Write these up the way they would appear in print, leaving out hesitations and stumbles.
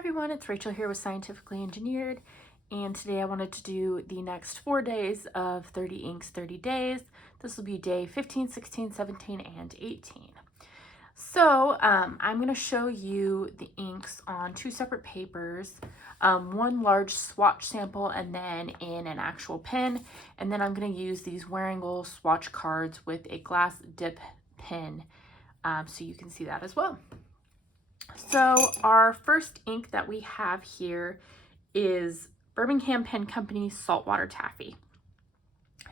everyone, it's Rachel here with Scientifically Engineered, and today I wanted to do the next 4 days of 30 inks, 30 days. This will be day 15, 16, 17, and 18. So I'm going to show you the inks on two separate papers, one large swatch sample and then in an actual pen, and then I'm going to use these wearable swatch cards with a glass dip pen so you can see that as well. So our first ink that we have here is Birmingham Pen Company Saltwater Taffy.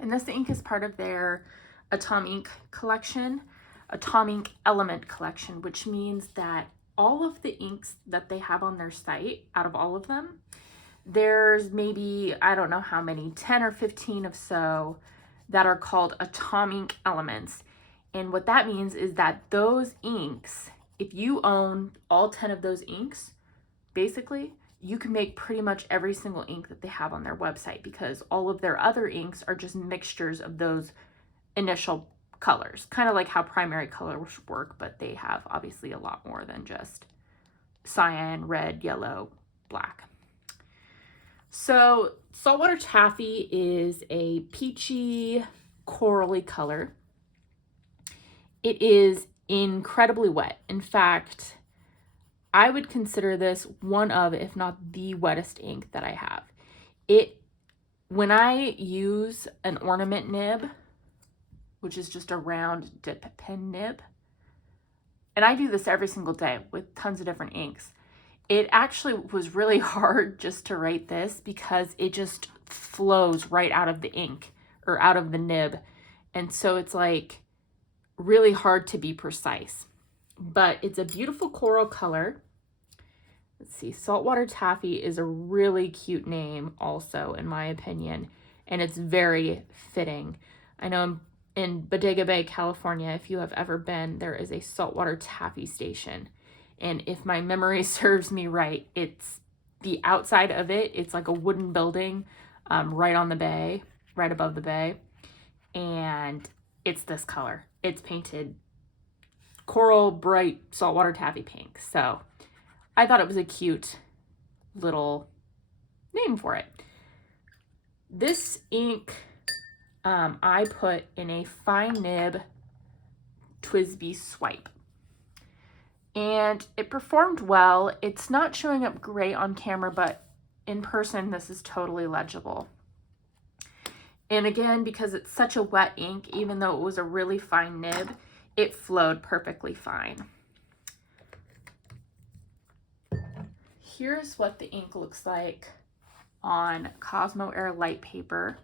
And this ink is part of their Atom Ink collection, Atom Ink Element collection, which means that all of the inks that they have on their site, out of all of them, there's maybe, I don't know how many, 10 or 15 of so that are called Atom Ink Elements. And what that means is that those inks, if you own all 10 of those inks, basically, you can make pretty much every single ink that they have on their website because all of their other inks are just mixtures of those initial colors. Kind of like how primary colors work, but they have obviously a lot more than just cyan, red, yellow, black. So Saltwater Taffy is a peachy, corally color. It is incredibly wet. In fact, I would consider this one of, if not the wettest ink that I have. When I use an ornament nib, which is just a round dip pen nib, and I do this every single day with tons of different inks, it actually was really hard just to write this because it just flows right out of the ink or out of the nib. And so it's like really hard to be precise, but it's a beautiful coral color. Let's see, Saltwater Taffy is a really cute name also, in my opinion, and it's very fitting. I know in Bodega Bay, California, if you have ever been, there is a Saltwater Taffy station, and if my memory serves me right, it's the outside of it, it's like a wooden building right on the bay, right above the bay, and it's this color. It's painted coral bright saltwater taffy pink. So I thought it was a cute little name for it. This ink I put in a fine nib Twisby swipe. And it performed well. It's not showing up great on camera, but in person this is totally legible. And again, because it's such a wet ink, even though it was a really fine nib, it flowed perfectly fine. Here's what the ink looks like on Cosmo Air light paper,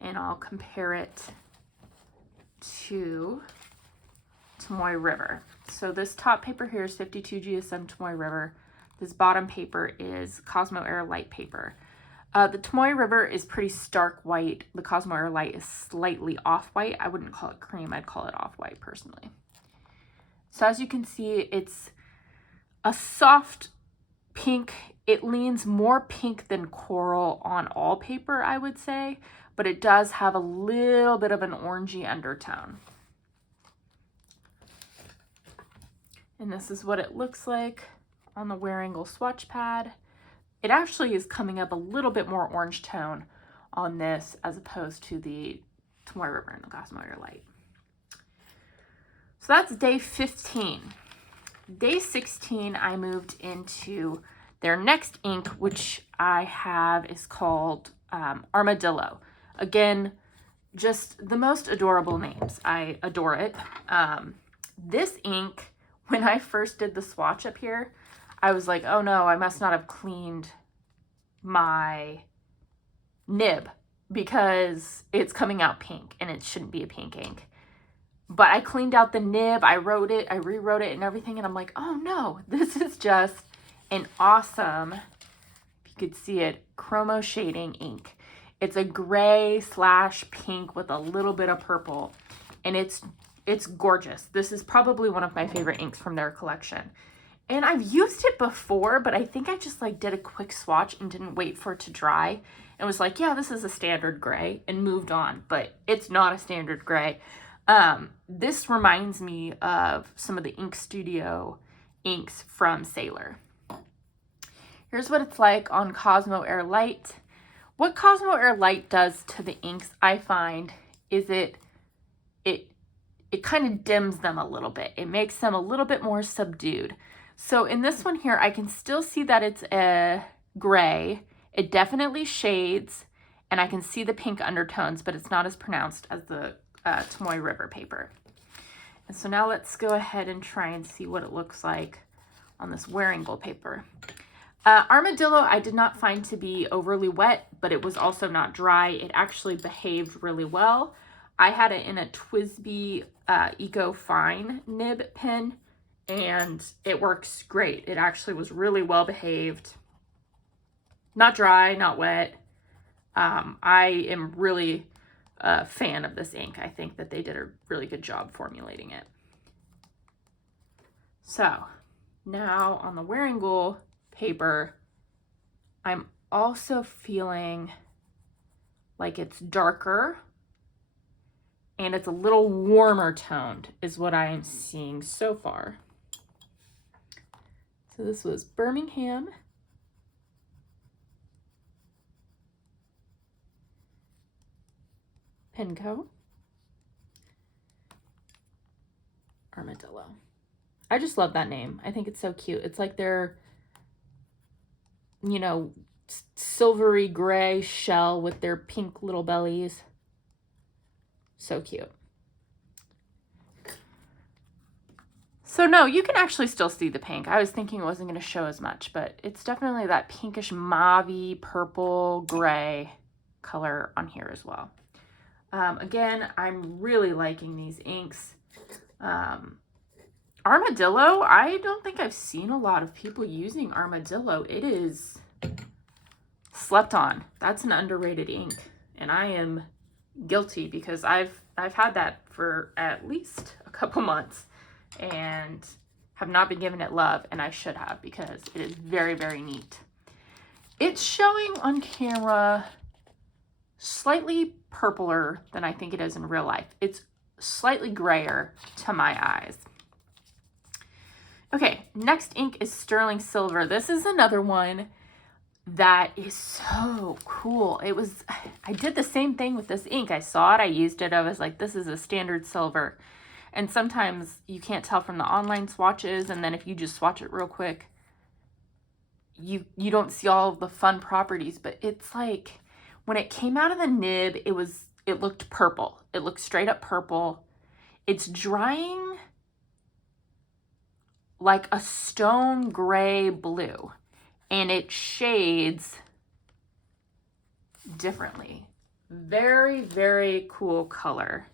and I'll compare it to Tomoe River. So this top paper here is 52 GSM Tomoe River. This bottom paper is Cosmo Air light paper. The Tomoe River is pretty stark white. The Cosmo Air Light is slightly off-white. I wouldn't call it cream. I'd call it off-white personally. So as you can see, it's a soft pink. It leans more pink than coral on all paper, I would say, but it does have a little bit of an orangey undertone. And this is what it looks like on the wearable swatch pad. It actually is coming up a little bit more orange tone on this as opposed to the Tomoe River and the Cosmo Air Light. So that's day 15. Day 16, I moved into their next ink, which I have is called Armadillo. Again, just the most adorable names. I adore it. This ink, when I first did the swatch up here, I was like, oh no, I must not have cleaned my nib because it's coming out pink and it shouldn't be a pink ink. But I cleaned out the nib, I wrote it, I rewrote it and everything, and I'm like, oh no, this is just an awesome, if you could see it, chromo shading ink. It's a gray / pink with a little bit of purple, and it's gorgeous. This is probably one of my favorite inks from their collection. And I've used it before, but I think I just like did a quick swatch and didn't wait for it to dry and was like, yeah, this is a standard gray, and moved on, but it's not a standard gray. This reminds me of some of the Ink Studio inks from Sailor. Here's what it's like on Cosmo Air Light. What Cosmo Air Light does to the inks, I find, is it kind of dims them a little bit. It makes them a little bit more subdued. So in this one here, I can still see that it's a gray. It definitely shades, and I can see the pink undertones, but it's not as pronounced as the Tomoe River paper. And so now let's go ahead and try and see what it looks like on this wearing gold paper. Armadillo I did not find to be overly wet, but it was also not dry. It actually behaved really well. I had it in a TWSBI Eco Fine nib pen, and it works great. It actually was really well behaved. Not dry, not wet. I am really a fan of this ink. I think that they did a really good job formulating it. So now on the wearing gold paper, I'm also feeling like it's darker and it's a little warmer toned is what I am seeing so far. So this was Birmingham. Penco. Armadillo. I just love that name. I think it's so cute. It's like their, you know, silvery gray shell with their pink little bellies. So cute. So no, you can actually still see the pink. I was thinking it wasn't going to show as much, but it's definitely that pinkish mauve-y, purple, gray color on here as well. Again, I'm really liking these inks. Armadillo, I don't think I've seen a lot of people using Armadillo. It is slept on. That's an underrated ink, and I am guilty because I've had that for at least a couple months and have not been given it love, and I should have because it is very, very neat. It's showing on camera slightly purpler than I think it is in real life. It's slightly grayer to my eyes. Okay, next ink is Sterling Silver. This is another one that is so cool. I did the same thing with this ink. I saw it, I used it, I was like, this is a standard silver. And sometimes you can't tell from the online swatches, and then if you just swatch it real quick, you don't see all of the fun properties, but it's like, when it came out of the nib, it looked purple. It looked straight up purple. It's drying like a stone gray blue, and it shades differently. Very, very cool color.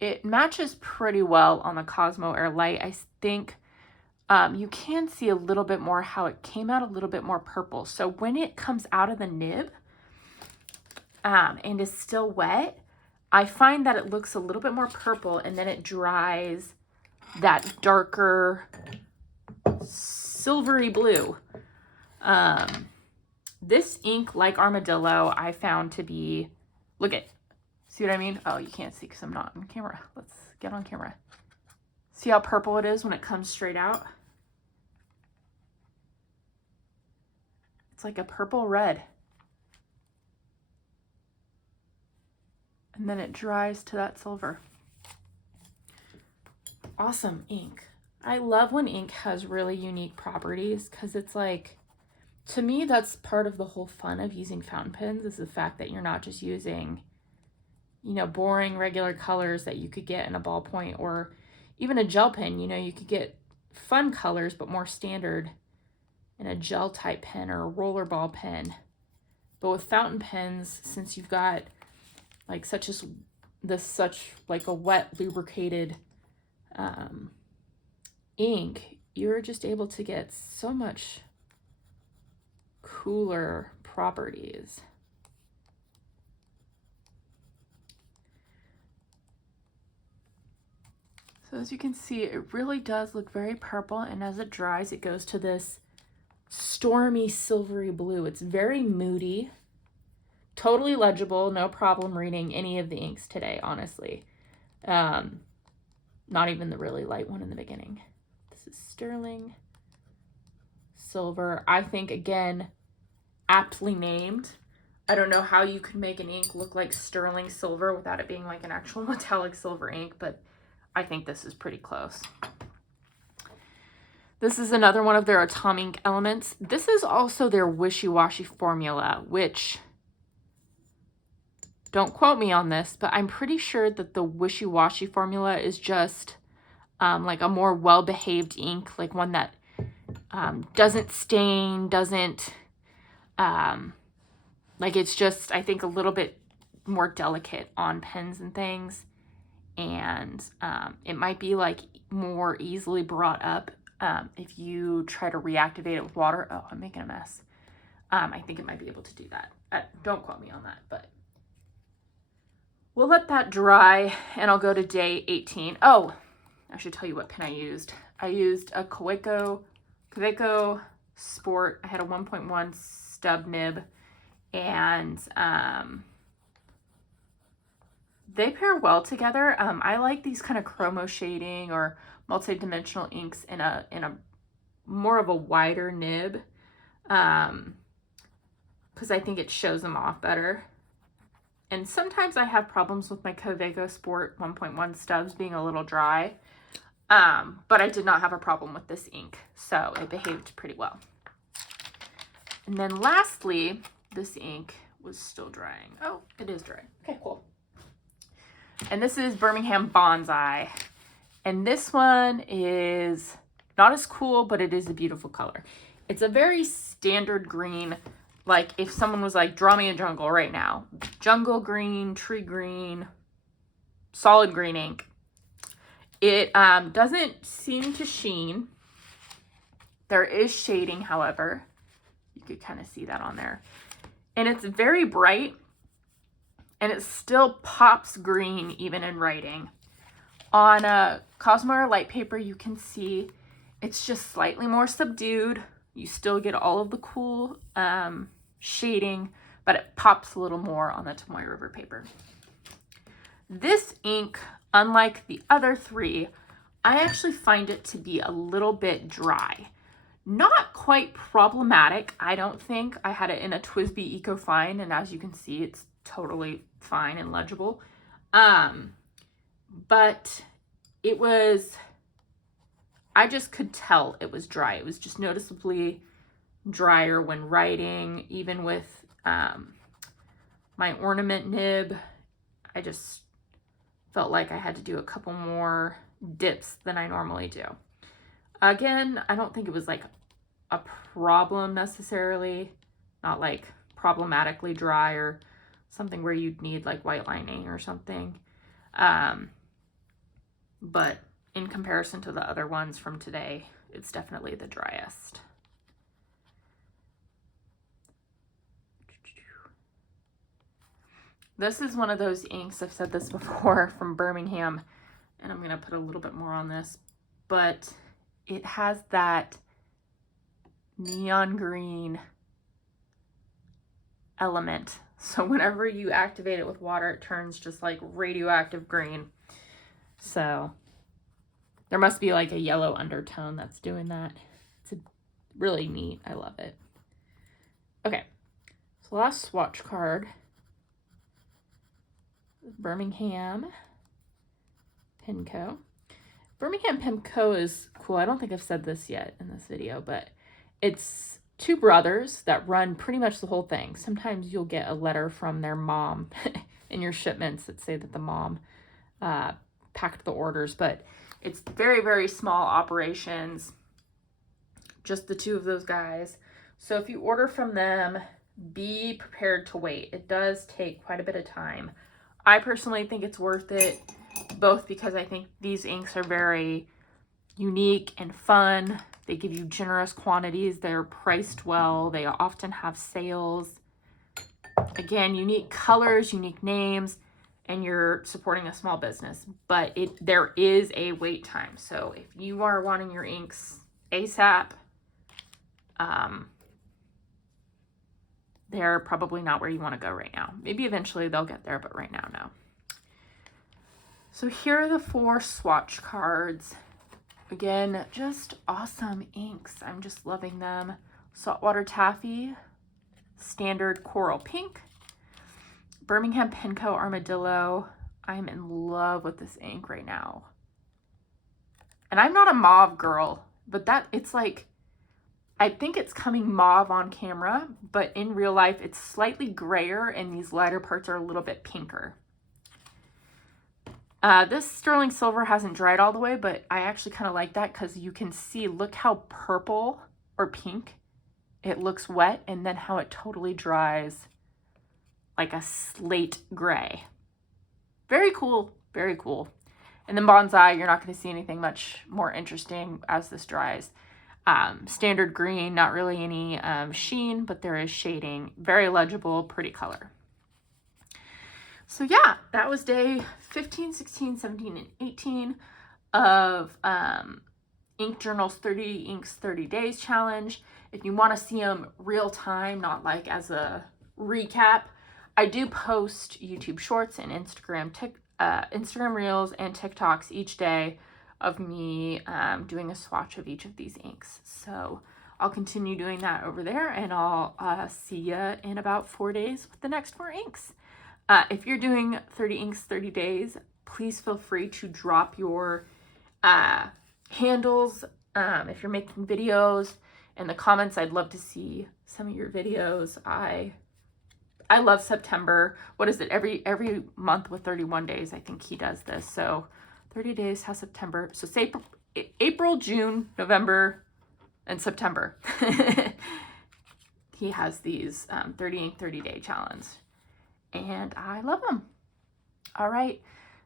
It matches pretty well on the Cosmo Air Light. I think you can see a little bit more how it came out a little bit more purple. So when it comes out of the nib and is still wet, I find that it looks a little bit more purple, and then it dries that darker silvery blue. This ink, like Armadillo, I found to be, see what I mean? Oh, you can't see because I'm not on camera. Let's get on camera. See how purple it is when it comes straight out? It's like a purple red. And then it dries to that silver. Awesome ink. I love when ink has really unique properties because it's like, to me, that's part of the whole fun of using fountain pens is the fact that you're not just using, you know, boring regular colors that you could get in a ballpoint or even a gel pen. You know, you could get fun colors but more standard in a gel type pen or a rollerball pen. But with fountain pens, since you've got like such like a wet lubricated ink, you're just able to get so much cooler properties. So as you can see, it really does look very purple, and as it dries, it goes to this stormy silvery blue. It's very moody, totally legible, no problem reading any of the inks today, honestly. Not even the really light one in the beginning. This is Sterling. silver. I think, again, aptly named. I don't know how you could make an ink look like sterling silver without it being like an actual metallic silver ink, but I think this is pretty close. This is another one of their atomic elements. This is also their wishy-washy formula, which, don't quote me on this, but I'm pretty sure that the wishy-washy formula is just like a more well-behaved ink, like one that doesn't stain, doesn't, like it's just, I think, a little bit more delicate on pens and things. And it might be like more easily brought up if you try to reactivate it with water. Oh, I'm making a mess. I think it might be able to do that. Don't quote me on that, but we'll let that dry and I'll go to day 18. Oh, I should tell you what pen I used. I used a Kaweco Sport. I had a 1.1 stub nib, and they pair well together. I like these kind of chromo shading or multi-dimensional inks in a more of a wider nib, because I think it shows them off better. And sometimes I have problems with my Kaweco Sport 1.1 stubs being a little dry, but I did not have a problem with this ink, so it behaved pretty well. And then lastly, this ink was still drying. Oh, it is dry. Okay, cool. And this is Birmingham Bonsai. And this one is not as cool, but it is a beautiful color. It's a very standard green. Like if someone was like, draw me a jungle right now. Jungle green, tree green, solid green ink. It doesn't seem to sheen. There is shading, however. You could kind of see that on there. And it's very bright. And it still pops green even in writing. On a Cosmere light paper, you can see it's just slightly more subdued. You still get all of the cool shading, but it pops a little more on the Tomoe River paper. This ink, unlike the other three, I actually find it to be a little bit dry. Not quite problematic, I don't think. I had it in a TWSBI Eco Fine, and as you can see, it's totally fine and legible. But it was, I just could tell it was dry. It was just noticeably drier when writing, even with my ornament nib. I just felt like I had to do a couple more dips than I normally do. Again, I don't think it was like a problem necessarily, not like problematically dry or something where you'd need like white lining or something. But in comparison to the other ones from today, it's definitely the driest. This is one of those inks, I've said this before, from Birmingham, and I'm going to put a little bit more on this, but it has that neon green element. So whenever you activate it with water, it turns just like radioactive green. So there must be like a yellow undertone that's doing that. It's really neat. I love it. Okay, so last swatch card. Birmingham Pen Co. Birmingham Pen Co. is cool. I don't think I've said this yet in this video, but it's two brothers that run pretty much the whole thing. Sometimes you'll get a letter from their mom in your shipments that say that the mom packed the orders, but it's very, very small operations, just the two of those guys. So if you order from them, be prepared to wait. It does take quite a bit of time. I personally think it's worth it, both because I think these inks are very unique and fun. They give you generous quantities. They're priced well. They often have sales. Again, unique colors, unique names, and you're supporting a small business. But there is a wait time. So if you are wanting your inks ASAP, they're probably not where you want to go right now. Maybe eventually they'll get there, but right now, no. So here are the 4 swatch cards. Again, just awesome inks. I'm just loving them. Saltwater Taffy, Standard Coral Pink, Birmingham Pen Co Armadillo. I'm in love with this ink right now. And I'm not a mauve girl, but it's like, I think it's coming mauve on camera, but in real life it's slightly grayer and these lighter parts are a little bit pinker. This sterling silver hasn't dried all the way, but I actually kind of like that because you can see, look how purple or pink it looks wet, and then how it totally dries like a slate gray. Very cool, very cool. And then Bonsai, you're not going to see anything much more interesting as this dries. Standard green, not really any sheen, but there is shading. Very legible, pretty color. So yeah, that was day 15, 16, 17, and 18 of Ink Journal's 30 Inks 30 Days Challenge. If you want to see them real time, not like as a recap, I do post YouTube Shorts and Instagram Reels and TikToks each day of me doing a swatch of each of these inks. So I'll continue doing that over there, and I'll see you in about 4 days with the next 4 inks. If you're doing 30 inks 30 days, please feel free to drop your handles. If you're making videos in the comments, I'd love to see some of your videos. I love September. What is it? Every month with 31 days, I think he does this. So 30 days has September. So say April, June, November, and September. He has these 30 ink 30 day challenge. And I love them. All right.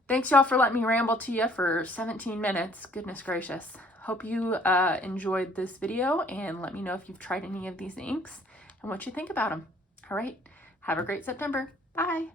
Thanks, y'all, for letting me ramble to you for 17 minutes. Goodness gracious. Hope you enjoyed this video, and let me know if you've tried any of these inks and what you think about them. All right. Have a great September. Bye.